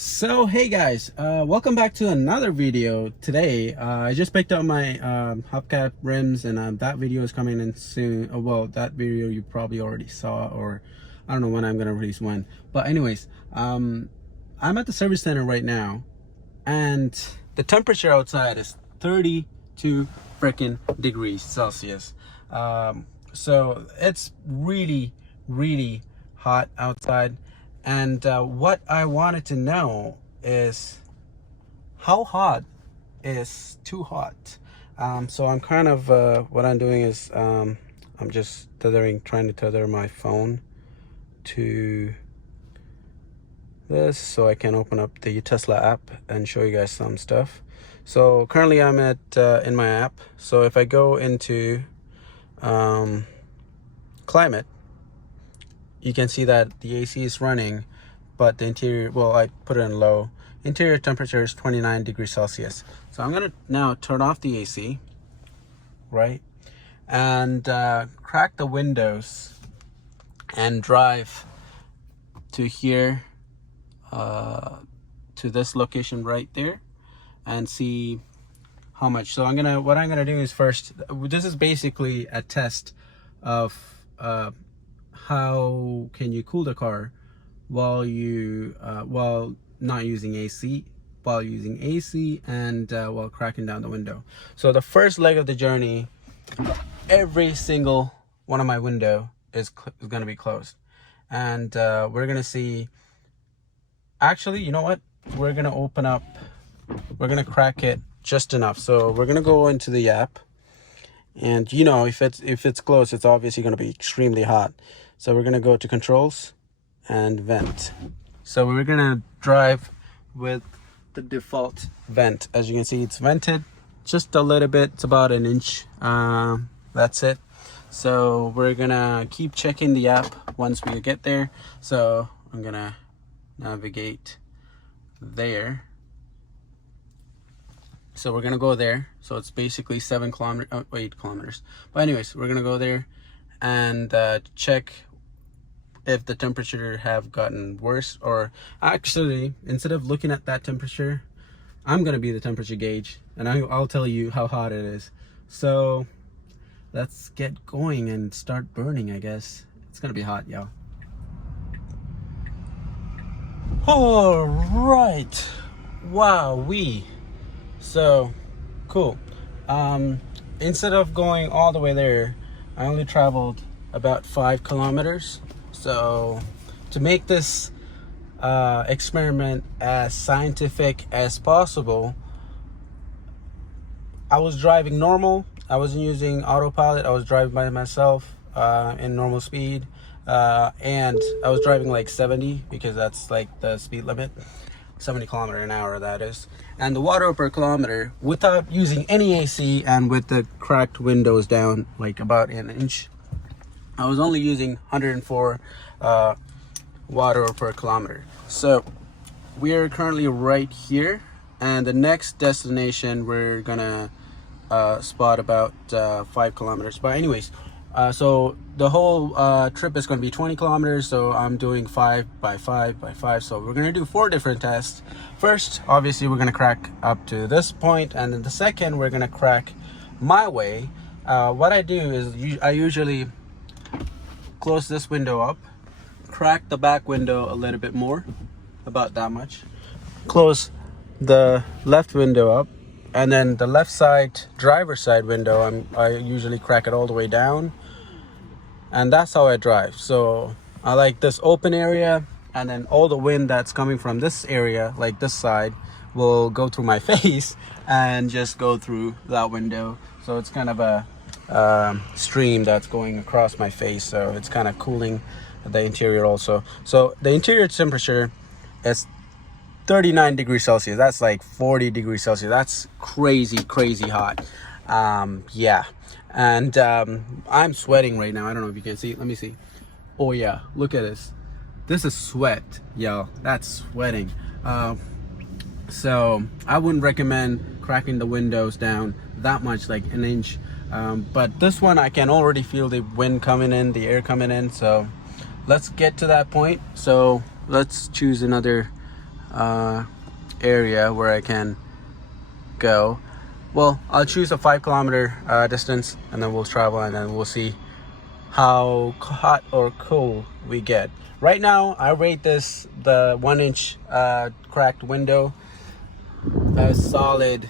So hey guys, welcome back to another video. Today I just picked up my hubcap rims, and that video is coming in soon. Well, that video you probably already saw, or I don't know when I'm gonna release when, but anyways, I'm at the service center right now, and the temperature outside is 32 freaking degrees Celsius. So it's really hot outside. And what I wanted to know is, how hot is too hot? So I'm kind of, what I'm doing is, I'm just trying to tether my phone to this so I can open up the Tesla app and show you guys some stuff. So currently I'm at in my app. So if I go into climate, you can see that the AC is running, but the interior, well, I put it in low. Interior temperature is 29 degrees Celsius. So I'm gonna now turn off the AC, right? And crack the windows and drive to here, to this location right there, and see how much. So what I'm gonna do is, first, this is basically a test of how can you cool the car while not using AC, while using AC, and while cracking down the window. So the first leg of the journey, every single one of my window is going to be closed, and we're going to see. Actually, you know what? We're going to crack it just enough. So we're going to go into the app, and you know, if it's closed, it's obviously going to be extremely hot. So we're going to go to controls and vent. So we're going to drive with the default vent. As you can see, it's vented just a little bit. It's about an inch. That's it. So we're going to keep checking the app once we get there. So I'm going to navigate there. So we're going to go there. So it's basically 8 kilometers. But anyways, we're going to go there and check if the temperature have gotten worse, or actually, instead of looking at that temperature, I'm gonna be the temperature gauge, and I'll tell you how hot it is. So let's get going and start burning. I guess it's gonna be hot, y'all. All right, wow, so cool. Instead of going all the way there, I only traveled about 5 kilometers. So to make this experiment as scientific as possible, I was driving normal. I wasn't using autopilot. I was driving by myself in normal speed, and I was driving like 70, because that's like the speed limit, 70 kilometers an hour, that is. And the watt per kilometer, without using any AC and with the cracked windows down like about an inch, I was only using 104 watt per kilometer. So we are currently right here, and the next destination we're gonna spot about 5 kilometers. But anyways, so the whole trip is going to be 20 kilometers. So I'm doing 5 by 5 by 5. So we're going to do 4 different tests. First, obviously, we're going to crack up to this point, and then the second, we're going to crack my way. What I do is I usually close this window up, crack the back window a little bit more, about that much, close the left window up, and then the left side, driver's side window, I usually crack it all the way down, and that's how I drive. So I like this open area, and then all the wind that's coming from this area, like this side, will go through my face and just go through that window. So it's kind of a stream that's going across my face, so it's kind of cooling the interior also. So the interior temperature is 39 degrees Celsius. That's like 40 degrees Celsius. That's crazy hot. Yeah, and I'm sweating right now. I don't know if you can see. Let me see. Oh yeah, look at this. This is sweat, y'all. That's sweating. So I wouldn't recommend cracking the windows down that much, like an inch. But this one, I can already feel the wind coming in, the air coming in. So let's get to that point. So let's choose another area where I can go. Well, I'll choose a 5 kilometer distance, and then we'll travel, and then we'll see how hot or cool we get. Right now, I rate the 1-inch cracked window a solid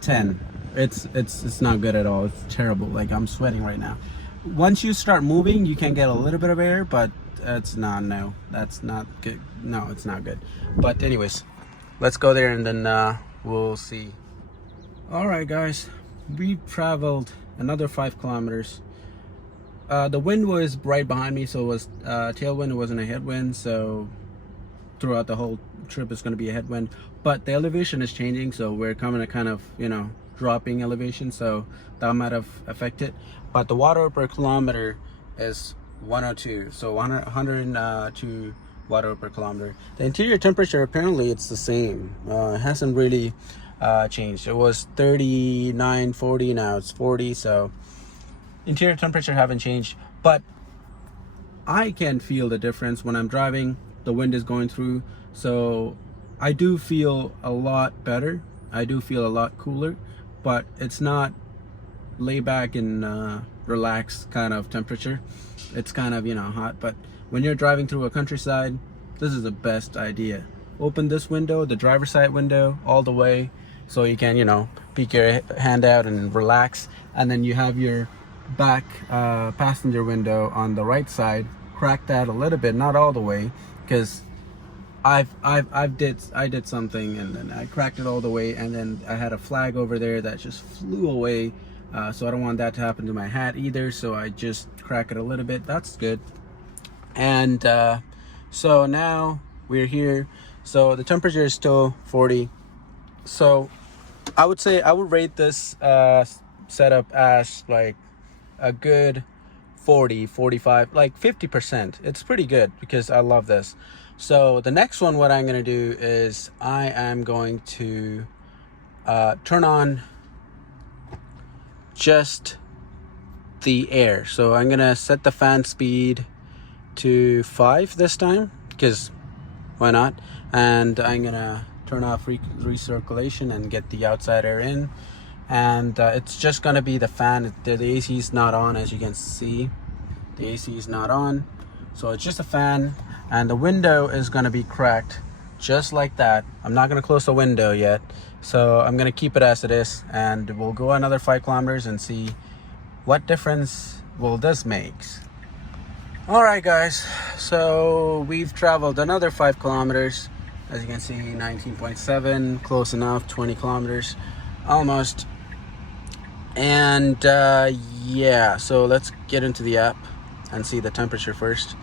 10. It's not good at all. It's terrible. Like, I'm sweating right now. Once you start moving, you can get a little bit of air, but that's no, that's not good. No, it's not good. But anyways, let's go there, and then we'll see. All right, guys, we traveled another 5 kilometers. The wind was right behind me, so it was tailwind. It wasn't a headwind, so throughout the whole trip it's going to be a headwind. But the elevation is changing, so we're coming to kind of, dropping elevation, so that might have affected. But the water per kilometer is 102, so 102 water per kilometer. The interior temperature, apparently it's the same. It hasn't really changed. It was 39, 40, now it's 40, so interior temperature haven't changed, but I can feel the difference when I'm driving. The wind is going through, so I do feel a lot better. I do feel a lot cooler, but it's not lay back and relaxed kind of temperature. It's kind of hot, but when you're driving through a countryside, this is the best idea. Open this window, the driver's side window, all the way, so you can peek your hand out and relax. And then you have your back passenger window on the right side. Crack that a little bit, not all the way, because I did something and then I cracked it all the way, and then I had a flag over there that just flew away, so I don't want that to happen to my hat either, so I just crack it a little bit. That's good. And so now we're here, so the temperature is still 40, so I would say I would rate this setup as like a good 40, 45, like 50%. It's pretty good because I love this. So the next one, what I'm going to do is I am going to turn on just the air. So I'm going to set the fan speed to 5 this time, because why not? And I'm going to turn off recirculation and get the outside air in. And it's just going to be the fan. The AC is not on, as you can see. The AC is not on, so it's just a fan, and the window is going to be cracked just like that. I'm not going to close the window yet, so I'm going to keep it as it is, and we'll go another 5 kilometers and see what difference will this make. All right, guys, so we've traveled another 5 kilometers. As you can see, 19.7, close enough, 20 kilometers almost. And yeah, so let's get into the app and see the temperature first.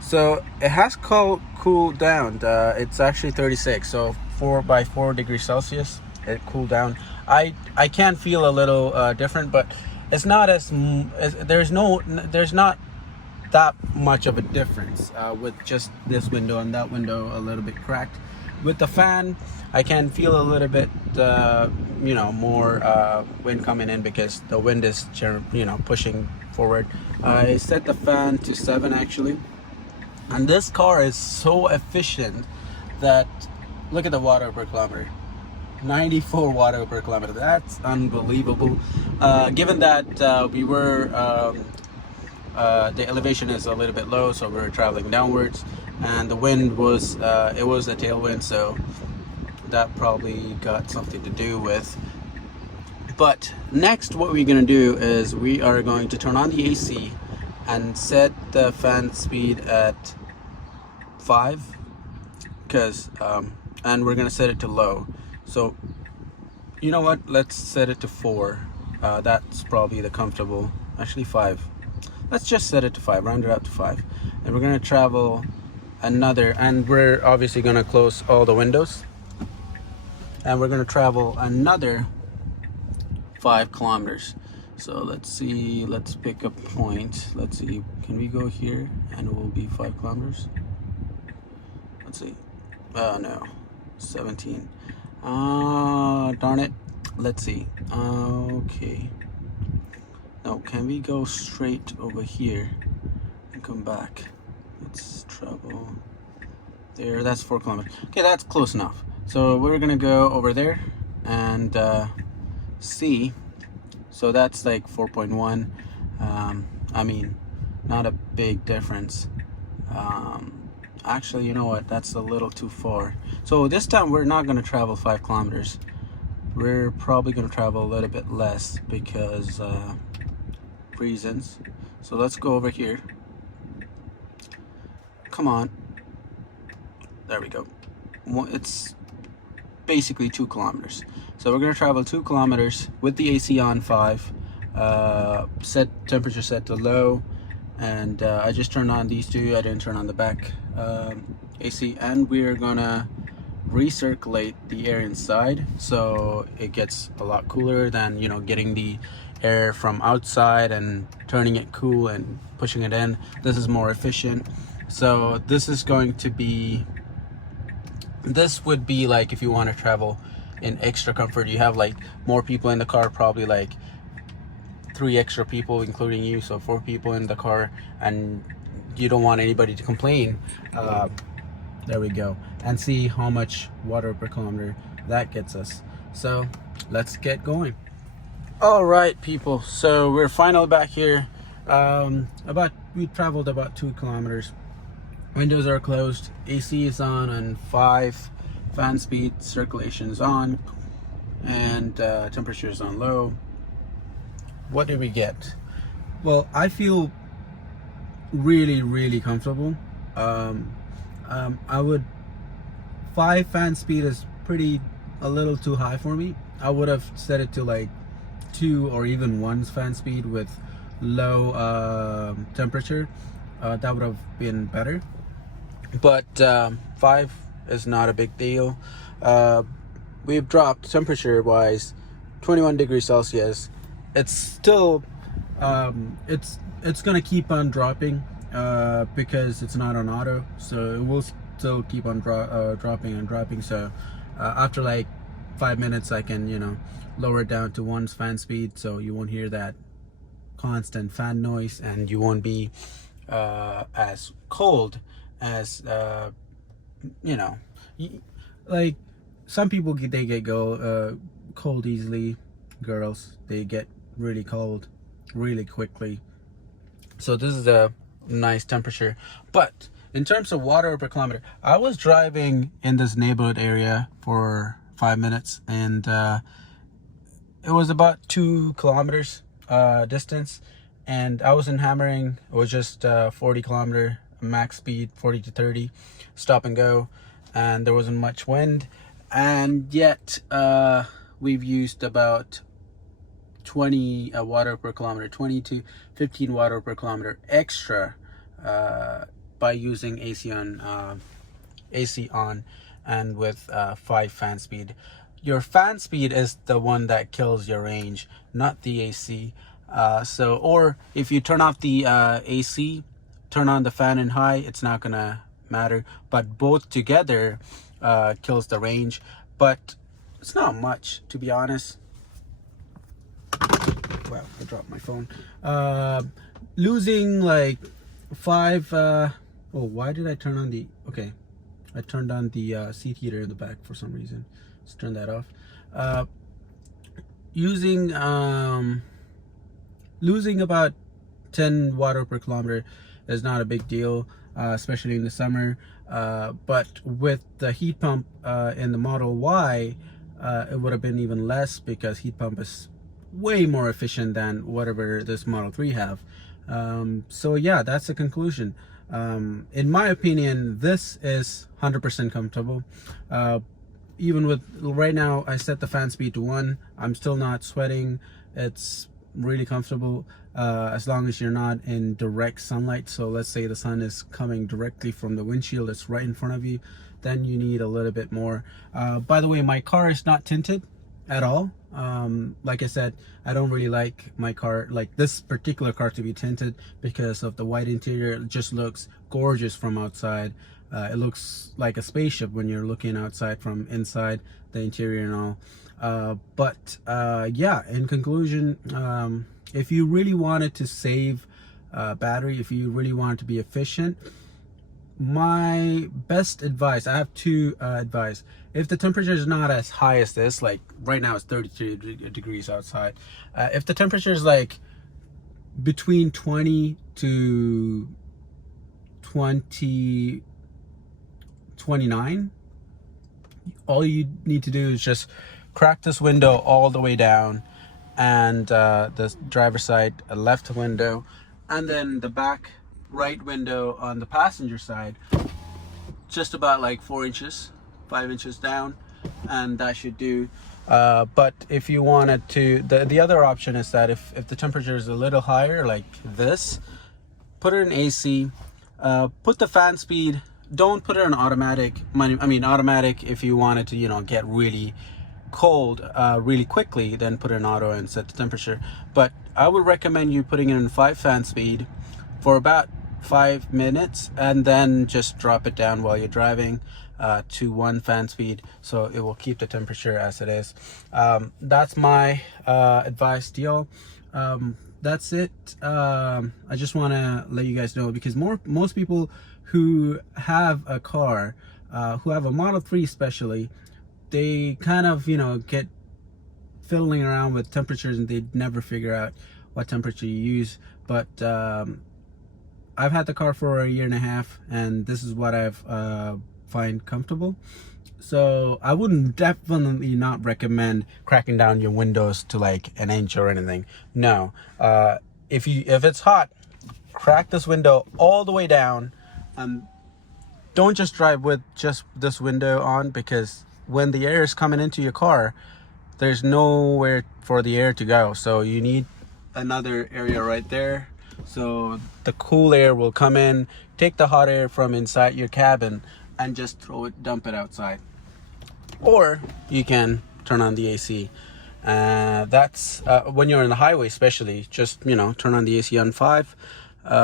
So it has cooled down. It's actually 36, so 4 degrees Celsius. It cooled down. I can feel a little different, but it's not there's not that much of a difference with just this window and that window a little bit cracked. With the fan, I can feel a little bit more wind coming in, because the wind is pushing forward. I set the fan to 7 actually, and this car is so efficient that look at the water per kilometer. 94 water per kilometer. That's unbelievable, given that we were the elevation is a little bit low, so we're traveling downwards, and the wind was it was a tailwind, so that probably got something to do with. But next, what we're gonna do is we are going to turn on the AC and set the fan speed at 5, because and we're gonna set it to low. So you know what, let's set it to 4. That's probably the comfortable, actually 5. Let's just set it to 5, round it out to 5. And we're gonna travel another, and we're obviously gonna close all the windows, and we're gonna travel another 5 kilometers. So let's see, let's pick a point. Let's see, can we go here and it will be 5 kilometers? Let's see. Oh no, 17. Darn it. Let's see. Okay. Now, can we go straight over here and come back? Let's travel there. That's 4 kilometers. Okay, that's close enough. So we're gonna go over there and see. So that's like 4.1. I mean, not a big difference. Actually, you know what? That's a little too far. So this time we're not gonna travel 5 kilometers. We're probably gonna travel a little bit less because reasons. So let's go over here. Come on. There we go. It's basically 2 kilometers. So we're gonna travel 2 kilometers with the AC on 5. Set temperature set to low, and I just turned on these two. I didn't turn on the back AC, and we're gonna recirculate the air inside so it gets a lot cooler than, you know, getting the air from outside and turning it cool and pushing it in. This is more efficient. So this is going to be, this would be like if you want to travel in extra comfort, you have like more people in the car, probably like 3 extra people including you, so 4 people in the car, and you don't want anybody to complain. There we go, and see how much water per kilometer that gets us. So let's get going. All right, people, so we're finally back here. We traveled about 2 kilometers. Windows are closed, AC is on and 5, fan speed, circulation is on, and temperature is on low. What did we get? Well, I feel really comfortable. I would 5 fan speed is a little too high for me. I would have set it to like 2 or even 1 fan speed with low temperature. That would have been better. But 5 is not a big deal. We've dropped temperature wise 21 degrees Celsius. It's still it's gonna keep on dropping because it's not on auto, so it will still keep on dropping and dropping. So after like 5 minutes I can, you know, lower it down to 1 fan speed, so you won't hear that constant fan noise, and you won't be as cold as you know, like some people they get cold easily. Girls, they get really cold really quickly. So this is a nice temperature. But in terms of water per kilometer, I was driving in this neighborhood area for 5 minutes, and it was about 2 kilometers distance, and I wasn't hammering. It was just 40 kilometer max speed, 40 to 30, stop and go, and there wasn't much wind, and yet we've used about 20 water per kilometer, 20 to 15 water per kilometer extra by using AC on and with 5 fan speed. Your fan speed is the one that kills your range, not the AC. So, or if you turn off the AC, turn on the fan in high, it's not gonna matter, but both together kills the range. But it's not much, to be honest. Wow, I dropped my phone. Losing like 5 oh, why did I turn on the, okay, I turned on the seat heater in the back for some reason. Let's turn that off. Losing about 10 water per kilometer is not a big deal, especially in the summer. But with the heat pump in the Model Y, it would have been even less, because heat pump is way more efficient than whatever this Model 3 have. So yeah, that's the conclusion. In my opinion, this is 100% comfortable. Even with, right now I set the fan speed to 1, I'm still not sweating. It's really comfortable as long as you're not in direct sunlight. So let's say the sun is coming directly from the windshield, it's right in front of you, then you need a little bit more. By the way, my car is not tinted at all. Like I said, I don't really like my car, like this particular car, to be tinted because of the white interior. It just looks gorgeous from outside. It looks like a spaceship when you're looking outside from inside, the interior and all. But yeah, in conclusion, if you really wanted to save battery, if you really wanted to be efficient, my best advice, I have two advice. If the temperature is not as high as this, like right now it's 33 degrees outside, if the temperature is like between 20 to 29, all you need to do is just crack this window all the way down, and the driver's side left window, and then the back right window on the passenger side, just about like 5 inches down, and that should do. But if you wanted to, the other option is that if the temperature is a little higher, like this, put it in AC, put the fan speed, don't put it on automatic. I mean automatic if you wanted to, you know, get really cold really quickly, then put it in auto and set the temperature. But I would recommend you putting it in 5 fan speed for about 5 minutes, and then just drop it down while you're driving to 1 fan speed, so it will keep the temperature as it is. That's my advice to y'all. That's it. I just want to let you guys know, because most people who have a car, who have a Model 3 especially, they kind of, you know, get fiddling around with temperatures and they never figure out what temperature you use. But I've had the car for a year and a half, and this is what I've find comfortable. So I wouldn't definitely not recommend cracking down your windows to like 1 inch or anything. No, if it's hot, crack this window all the way down, and don't just drive with just this window on, because when the air is coming into your car, there's nowhere for the air to go. So you need another area right there, so the cool air will come in, take the hot air from inside your cabin, and just dump it outside. Or you can turn on the AC. That's when you're on the highway especially, just, you know, turn on the AC on 5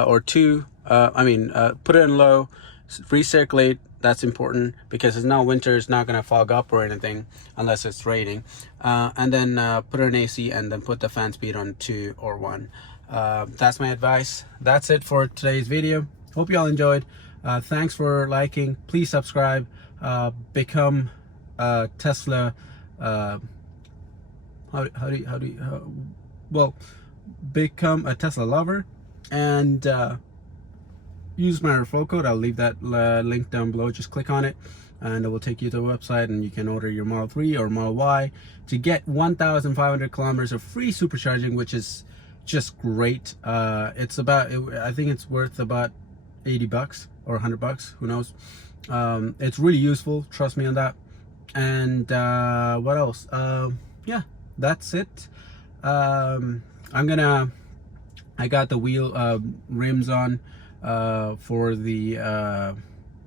or 2. Put it in low, recirculate. That's important, because it's now winter, it's not gonna fog up or anything unless it's raining. And then put it in AC, and then put the fan speed on 2 or 1. That's my advice. That's it for today's video. Hope you all enjoyed. Thanks for liking. Please subscribe. Become Tesla. Become a Tesla lover, and use my referral code. I'll leave that link down below. Just click on it, and it will take you to the website, and you can order your Model 3 or Model Y to get 1,500 kilometers of free supercharging, which is just great. It's about, I think it's worth about $80 or $100, who knows. It's really useful, trust me on that. And what else? Yeah, that's it. I got the wheel rims on for the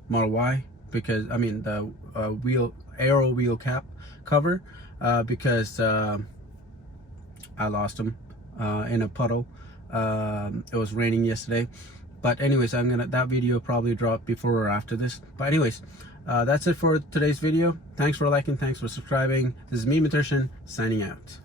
Model Y, because the aero wheel cap cover, because I lost them in a puddle. It was raining yesterday. But anyways, that video probably drop before or after this. But anyways, that's it for today's video. Thanks for liking, thanks for subscribing. This is me, Matrician, signing out.